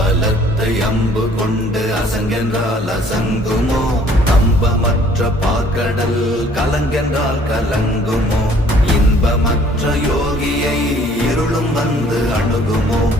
பலத்தை அம்பு கொண்டு அசங்கென்றால் அசங்குமோ? கம்பமற்ற பார்க்கடல் கலங்கென்றால் கலங்குமோ? இன்பமற்ற யோகியை இருளும் வந்து அணுகுமோ?